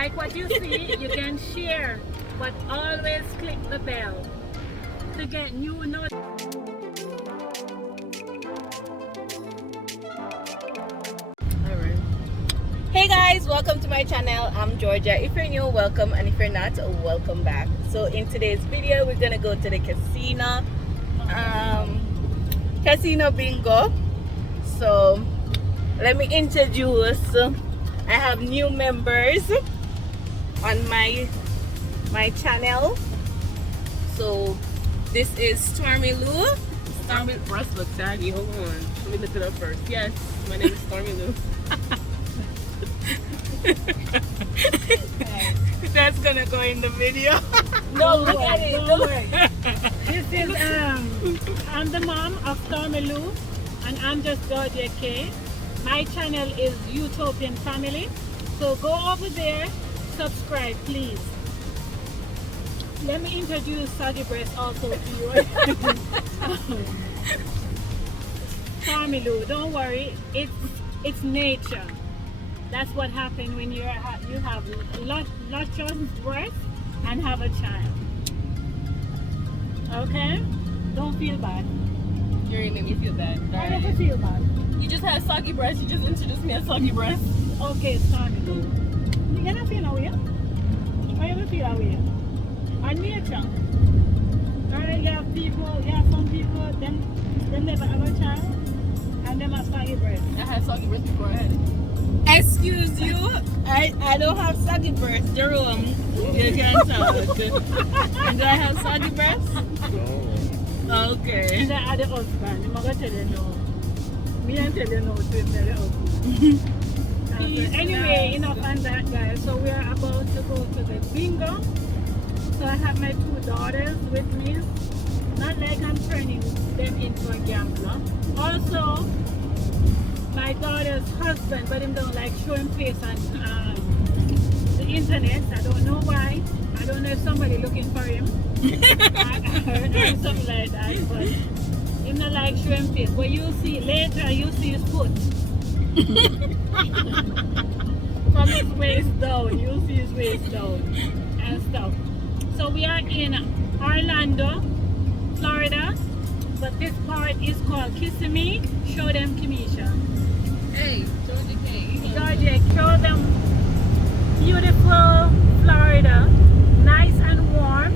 like what you see, you can share, but always click the bell to get new notifications. Hey guys, welcome to my channel. I'm Georgia. If you're new, welcome, and if you're not, welcome back. So in today's video, we're gonna go to the casino bingo. So let me introduce. I have new members on my channel. So this is Stormie Lou. Stormie breast looks saggy. Hold on. Let me look it up first. Yes, my name is Stormie Lou. That's gonna go in the video. No, look at it. Don't worry. This is I'm the mom of Stormie Lou, and I'm just Georgia K. My channel is Utopian Family, so go over there, subscribe, please. Let me introduce Soggy Breast also to you. Stormie Lou, don't worry, it's nature. That's what happens when you have luscious breasts and have a child. Okay? Don't feel bad. You already made me feel bad. I never feel bad. You just had soggy breasts. You just introduced me as soggy breasts. Okay, Stormie Lou. You don't feel away? Why you feel away? On nature. Alright, you have some people, them never have a child, and them have soggy breasts. I had soggy breasts before I had it. Excuse you, I don't have saggy breasts. Jerome, you can talk. Do I have saggy breasts? No. Okay. And I had a husband. I'm going to tell you no. Me and tell you no to him, tell you husband. Anyway, enough on that, guys. So we are about to go to the bingo. So I have my two daughters with me. Not like I'm turning them into a gambler. Also, my daughter's husband, but him don't like showing face on the internet. I don't know why. I don't know if somebody looking for him. I heard something like that, but him not like showing face. But you'll see later, you'll see his foot. From his waist down, you'll see his waist down and stuff. So we are in Orlando, Florida, but this part is called Kissimmee. Show them Kimisha. Hey, Georgia K. Georgia, show them beautiful Florida, nice and warm.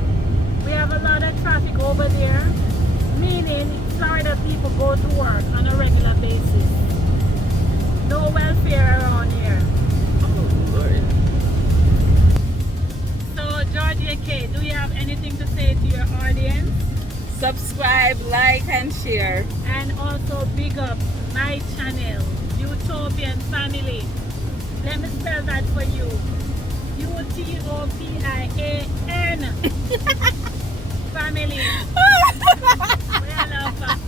We have a lot of traffic over there, meaning Florida people go to work on a regular basis. No welfare around here. Oh, Lord. So, Georgia K, do you have anything to say to your audience? Subscribe, like, and share. And also big up my channel, Utopian Family. Let me spell that for you. Utopian Family. Where you laughing?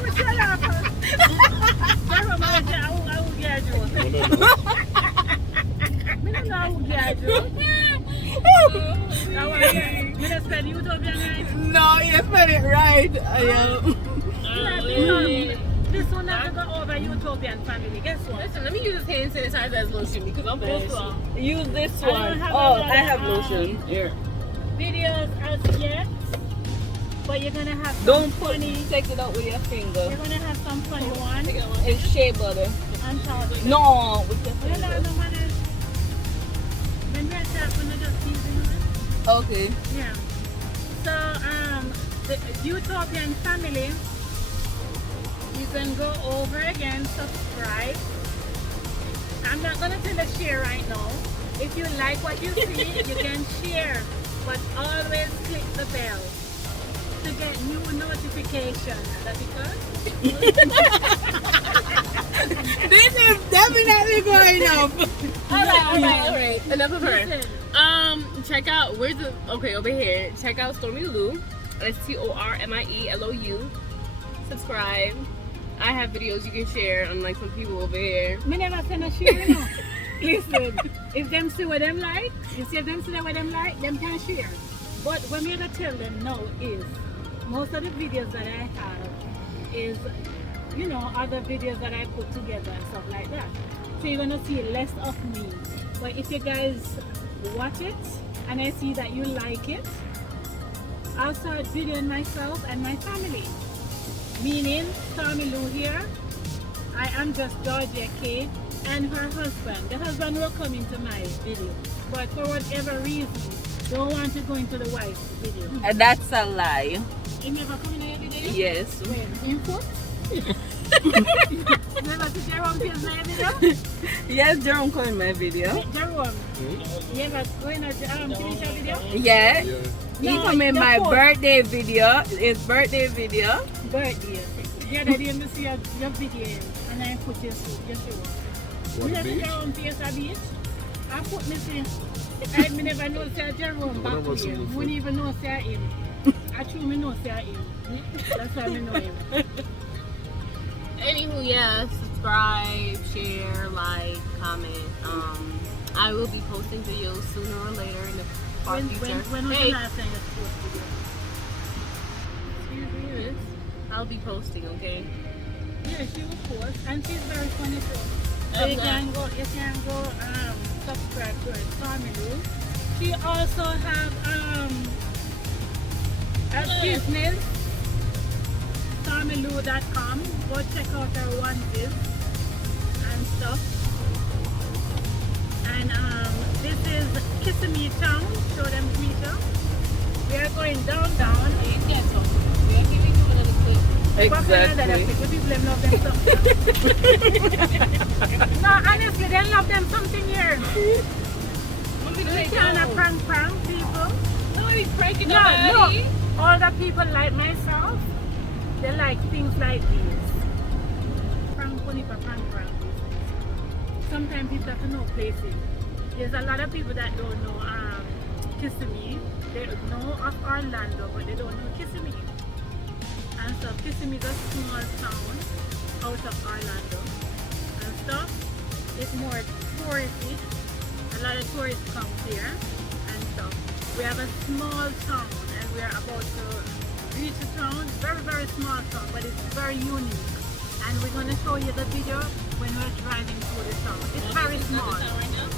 What's your laughing? I will get you. I don't know who get you. You just spell Utopian right? No, you spelled it right. This one has to go over Utopian Family. Guess what? Listen, let me use this hand sanitizer as lotion because I'm This bad. one. Use this I don't one. have Oh, another, I have lotion. Here. Videos as yet, but you're gonna have some Don't put funny. take it out with your finger. You're gonna have some funny ones It's shea butter. on top. No, with your Well, finger. no man is. When we're when they're just using it. Okay. Yeah. So the Utopian Family. You can go over again, subscribe. I'm not gonna tell you share right now. If you like what you see, you can share, but always click the bell to get new notifications. That because This is definitely going up. Alright. Enough of her. listen, Check out over here. Check out Stormie Lou. That's StormielOU. Subscribe. I have videos you can share, unlike some people over here. me never send a share. No. Listen, if them see what them like, you see if them see what them like, them can share. But what me gonna tell them now is most of the videos that I have is, you know, other videos that I put together and stuff like that. So you're gonna see less of me. But But if you guys watch it and I see that you like it, I'll start videoing myself and my family. Meaning, Stormie Lou here. I am just Georgia K and her husband. The husband will come into my video, but for whatever reason, don't want to go into the wife's video. That's a lie. You never come in your video? Yes. When? In foot? Never see Jerome Pierce in your video? Yes, Jerome come in my video. Jerome, you ever go in a finish your video? Yeah. Yeah. He No, come in the my post. birthday video. His birthday video. Birthday. The other day, I see your video and I put your show. What You beach? Jerome Pierce a beach? I put me see. I never know say Jerome back Whatever here. some of Wouldn't even know say him. Actually, me know say him. That's why I know him. Anywho, yeah, subscribe, share, like, comment. I will be posting videos sooner or later in the far future. When was Hey, the last time you posted video? excuse me, miss. I'll be posting, okay? Yeah, she will post, and she's very funny too. So you can go subscribe to her Stormie Lou. She also have a business, StormieLou.com. Go check out her onesies and stuff. And this is Kissimmee town. Show them the meter. We are going downtown. We are giving you a little clip. Exactly. The people them love them something. No, honestly, they love them something here. They can't prank people. Nobody's pranking No, nobody. look. All the people like myself, they like things like these. Prank funny for prank. Sometimes people have to know places. There's a lot of people that don't know Kissimmee. They know of Orlando, but they don't know Kissimmee. And so Kissimmee is a small town out of Orlando and stuff. It's more touristy. A lot of tourists come here and stuff. We have a small town and we are about to reach a town. Very, very small town, but it's very unique. And we're going to show you the video when we're driving through the town. It's very small.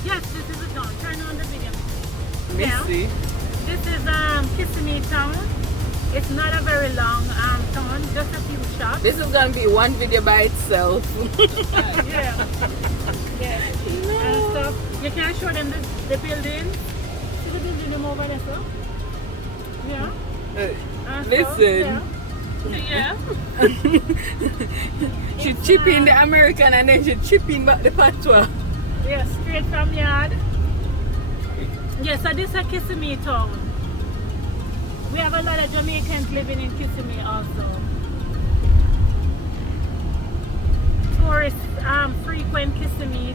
Yes, this is the town. Turn on the video. Yeah. Missy. This is Kissimmee town. It's not a very long town, just a few shops. This is gonna be one video by itself. Yeah. Yeah. And stuff. You can show them the building. See the building over there, sir? Yeah. And stuff, Listen. yeah. She chip in the American and then she chip in back the patois. Yeah, straight from yard. Yeah, so this is a Kissimmee town. We have a lot of Jamaicans living in Kissimmee also. Tourists frequent Kissimmee.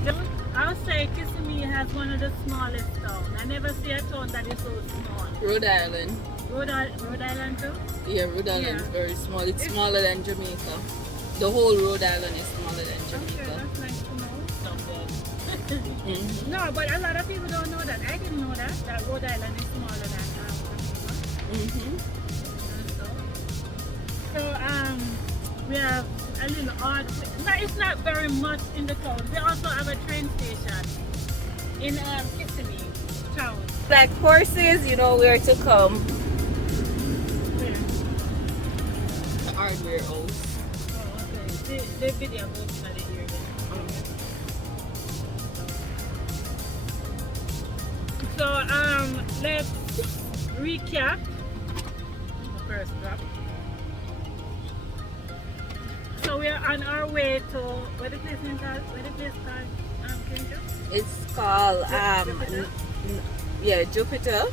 I'll say Kissimmee has one of the smallest towns. I never see a town that is so small. Rhode Island. Rhode Island too? Yeah, Rhode Island Yeah. is very small. It's smaller than Jamaica. The whole Rhode Island is smaller than Okay, Jamaica. that's nice to know. Mhm. No, but a lot of people don't know that. I didn't know that Rhode Island is smaller than Jamaica. Mhm. So we have a little odd. No, it's not very much in the town. We also have a train station in Kissimmee town. Like horses, you know where to come. Where? The hardware house. Oh, okay. The video goes in the ear then. So let's recap the first drop. So we are on our way to where the place is called? Where the place called? Kenjo? It's called Jupiter? yeah, Jupiter.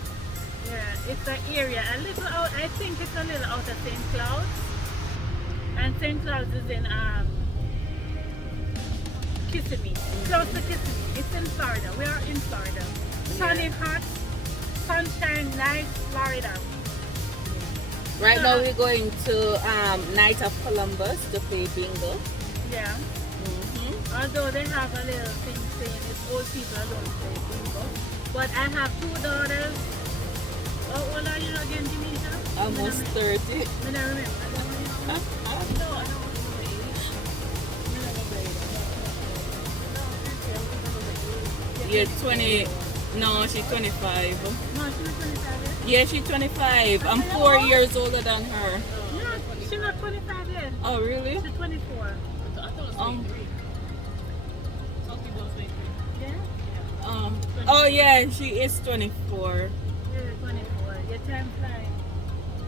Yeah, it's an area a little out. I think it's a little out of St. Cloud, and St. Cloud is in Kissimmee, close to Kissimmee. It's in Florida. We are in Florida. Sunny, hot, sunshine, nice Florida. Right now we're going to Night of Columbus to play bingo. Yeah. Mhm. Although they have a little thing saying it's old people don't play bingo. But I have two daughters. How old are you again, Demetra? Almost 30. I don't remember. I don't remember. No, I don't want to play. Yeah, 20. No, she's 25. No, she's 25 Yeah, she's 25. I'm 4 years older than her. yet. No, she's not 25 yet. Oh, really? She's 24. I thought it was 23. Talking about 23. Yeah? Oh, yeah, she is 24. Yeah, 24. Your time flies.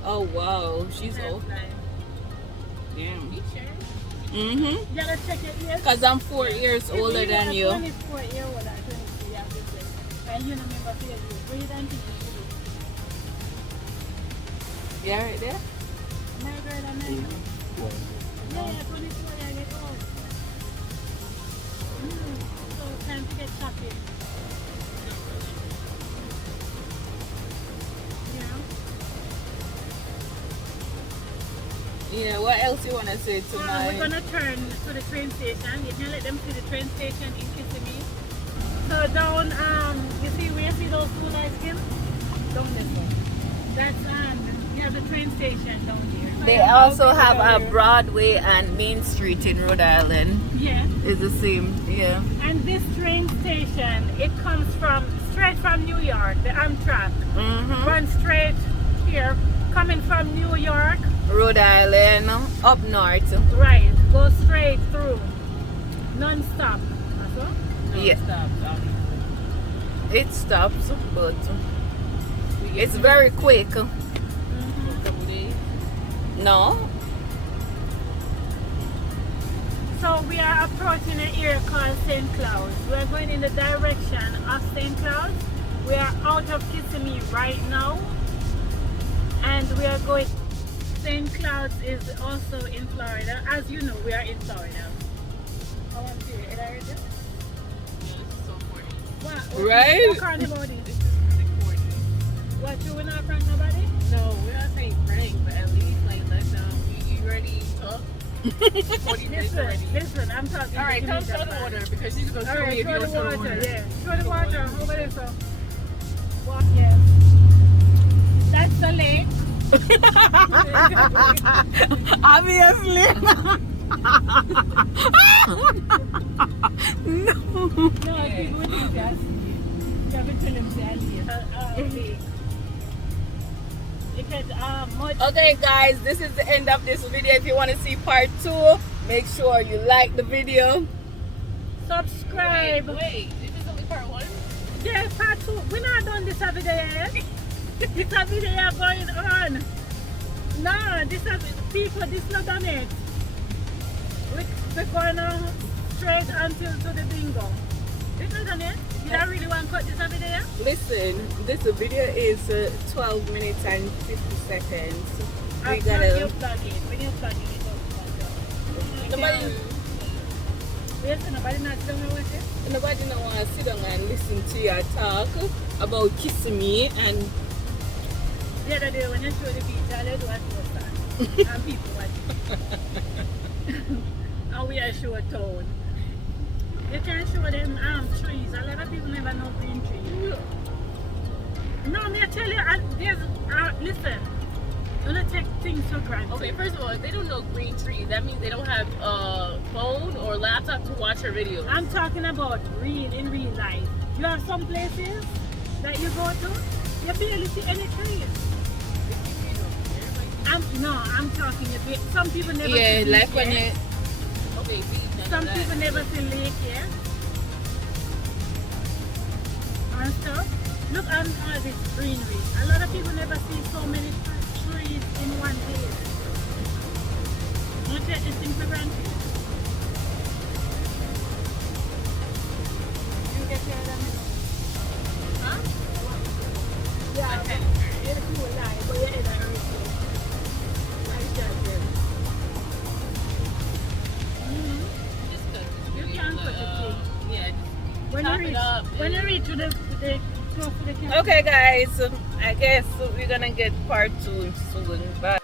Oh, wow. She's Time old. flies. Damn. You sure? Mm-hmm. You gotta check your ears. Because I'm 4 years older than you. 24 year old and 23 years old. And you know me about you. Breathe and think you do. Yeah, right there? My girl and I know. Yeah, 24 years old. So time to get shopping. Yeah, what else you want to say to my... We're gonna turn to the train station. You can let them see the train station in Kissimmee. So down, you see where you see those two lights, Kim? Down this way. That's you have the train station down there. So They that's also how have people a go there. Broadway and Main Street in Rhode Island. Yeah. It's the same, yeah. And this train station, it comes straight from New York, the Amtrak. Mm-hmm. Run straight here, coming from New York. Rhode Island, up north. Right, go straight through, non-stop. That's all? Yeah. Stop. It stops, but it's very quick. Couple days. No? So we are approaching an area called St. Cloud. We are going in the direction of St. Cloud. We are out of Kissimmee right now, and we are going. St. Cloud is also in Florida. As you know, we are in Florida. I want to hear it. Yeah, this is so corny. What? Right? What kind of body? This is really corny. What, you will not prank nobody? No, we're not saying prank, but at least like let them. You ready to talk? 40 minutes already. Listen, I'm talking. All right, to come Jamaican throw the man. water because she's gonna All show me right, if you throw don't the throw the water. water. Yeah, throw the water over there. So, walk. Yes. That's the lake. Obviously. No. No, people would think that. You have to tell them that lake. Because Okay guys, this is the end of this video. If you want to see part 2, make sure you like the video. subscribe. Wait, this is only part 1? Yeah, part 2. We're not done this video yet. This video going on. No, people, this not done it. We're going on straight until to the bingo. This not done it. You don't really want to cut this video? Listen, this video is 12 minutes and 50 seconds. We When you gotta... plug it, when you plug it, it doesn't Nobody, Yes, nobody not done with it. nobody don't want to sit down and listen to your talk about Kissimmee and... The other day when you show the beach, I let watch what's that. And people watch it. And we are show a town. You can show them trees. A lot of people never know green trees. No, me I tell you, listen. Don't take things for granted. Okay, first of all, if they don't know green trees, that means they don't have a phone or laptop to watch her videos. I'm talking about in real life. You have some places that you go to, you barely see any trees. I'm talking a bit. Some people never Yeah, see like beach when yet. you... Okay, see, none Some of that. people never see lake here. And stuff. Look at all this greenery. A lot of people never see so many trees in one place. Don't take this thing for granted. You get here, let me know. Huh? Yeah, Okay. you're cool, like, but you're in a hurry. Like that, girl. Just cut this You video, can but, cut the thing. yeah, just When chop you it reach, up. when you reach to the camera. Okay guys, I guess we're gonna get part 2 soon. Bye.